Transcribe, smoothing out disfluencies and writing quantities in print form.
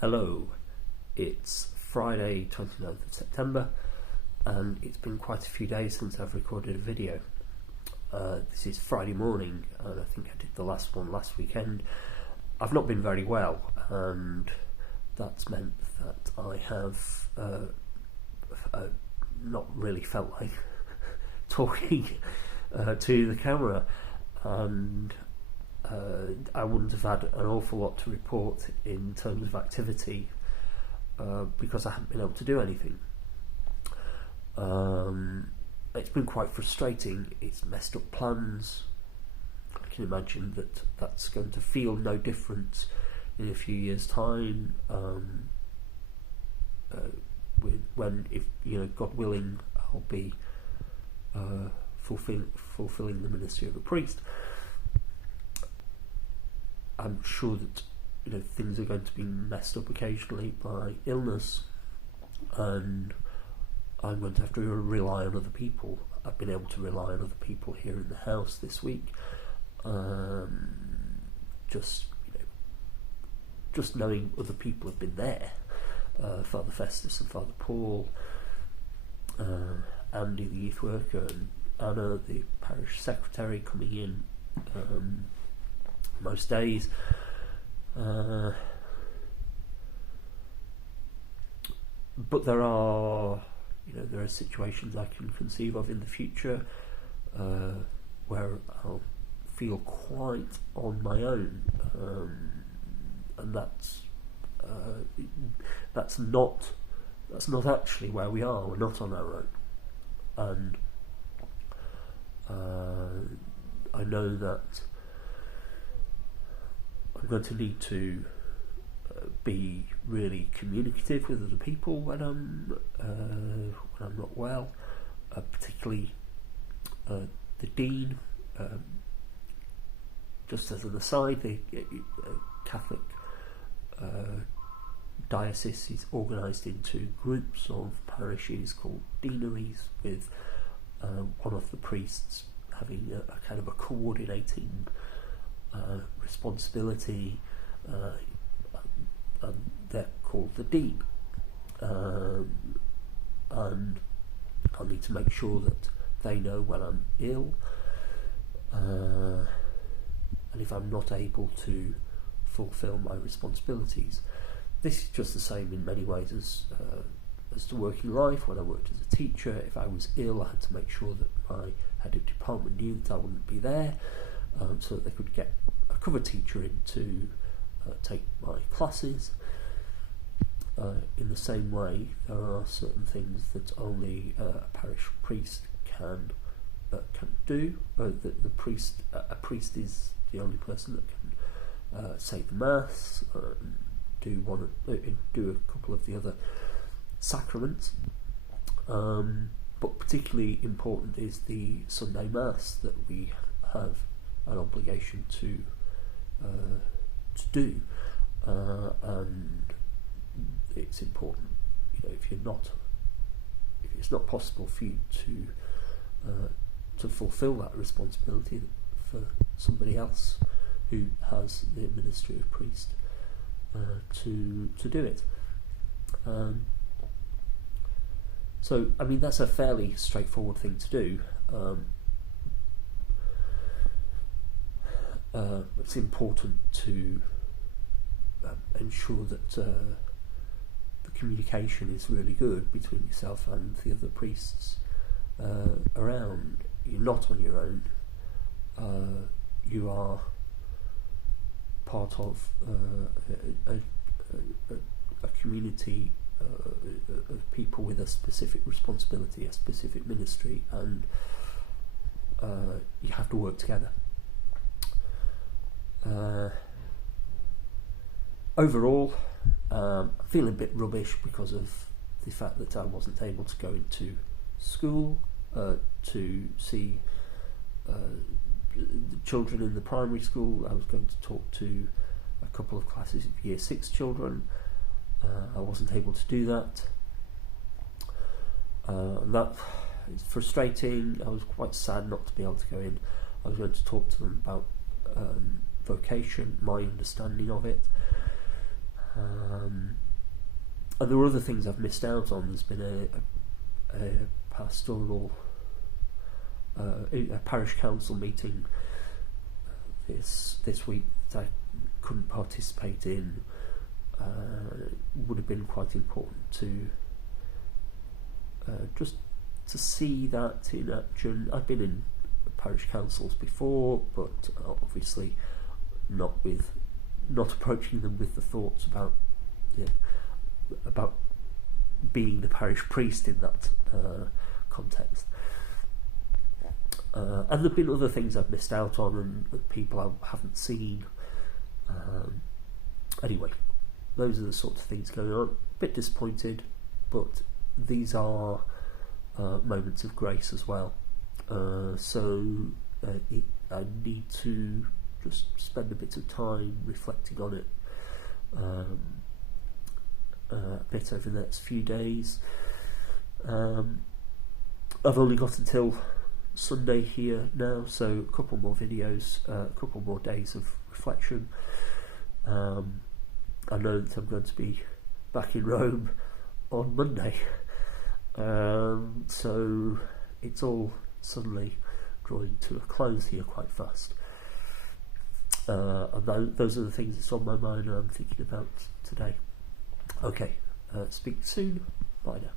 Hello, it's Friday 29th of September and it's been quite a few days since I've recorded a video. This is Friday morning and I think I did the last one last weekend. I've not been very well and that's meant that I have not really felt like talking to the camera, and I wouldn't have had an awful lot to report in terms of activity because I haven't been able to do anything. It's been quite frustrating. It's messed up plans. I can imagine that that's going to feel no different in a few years' time, if God willing, I'll be fulfilling the ministry of a priest. I'm sure that things are going to be messed up occasionally by illness, and I'm going to have to rely on other people. I've been able to rely on other people here in the house this week. Just knowing other people have been there. Father Festus and Father Paul, Andy the youth worker, and Anna the parish secretary coming in most days. But there are situations I can conceive of in the future where I'll feel quite on my own, and that's not actually where we are. We're not on our own, and I know that I'm going to need to be really communicative with other people when I'm not well, particularly the Dean. Just as an aside, the Catholic Diocese is organised into groups of parishes called deaneries, with one of the priests having a kind of a coordinating responsibility, and they're called the Dean, and I need to make sure that they know when I'm ill, and if I'm not able to fulfil my responsibilities. This is just the same in many ways as the working life. When I worked as a teacher, if I was ill, I had to make sure that my head of department knew that I wouldn't be there, so that they could get a cover teacher in to take my classes. In the same way, there are certain things that only a parish priest can do. A priest is the only person that can say the mass, do a couple of the other sacraments. But particularly important is the Sunday Mass that we have an obligation to do, and it's important. If it's not possible for you to fulfil that responsibility, for somebody else who has the ministry of priest to do it. So that's a fairly straightforward thing to do. It's important to ensure that the communication is really good between yourself and the other priests around. You're not on your own. You are part of a community of people with a specific responsibility, a specific ministry, and you have to work together. Overall, I'm feeling a bit rubbish because of the fact that I wasn't able to go into school to see the children in the primary school. I was going to talk to a couple of classes of Year 6 children. I wasn't able to do that. And that is frustrating. I was quite sad not to be able to go in. I was going to talk to them about vocation, my understanding of it. And there are other things I've missed out on. There's been a pastoral, a parish council meeting this week that I couldn't participate in. Would have been quite important to just to see that in action. I've been in parish councils before, but obviously not approaching them with the thoughts about being the parish priest in that context. And there've been other things I've missed out on and people I haven't seen. Anyway, those are the sorts of things going on. A bit disappointed, but these are moments of grace as well. So I need to just spend a bit of time reflecting on it a bit over the next few days. I've only got until Sunday here now, so a couple more videos, a couple more days of reflection. I know that I'm going to be back in Rome on Monday, so it's all suddenly drawing to a close here quite fast. And those are the things that's on my mind and I'm thinking about today. Okay, speak soon. Bye now.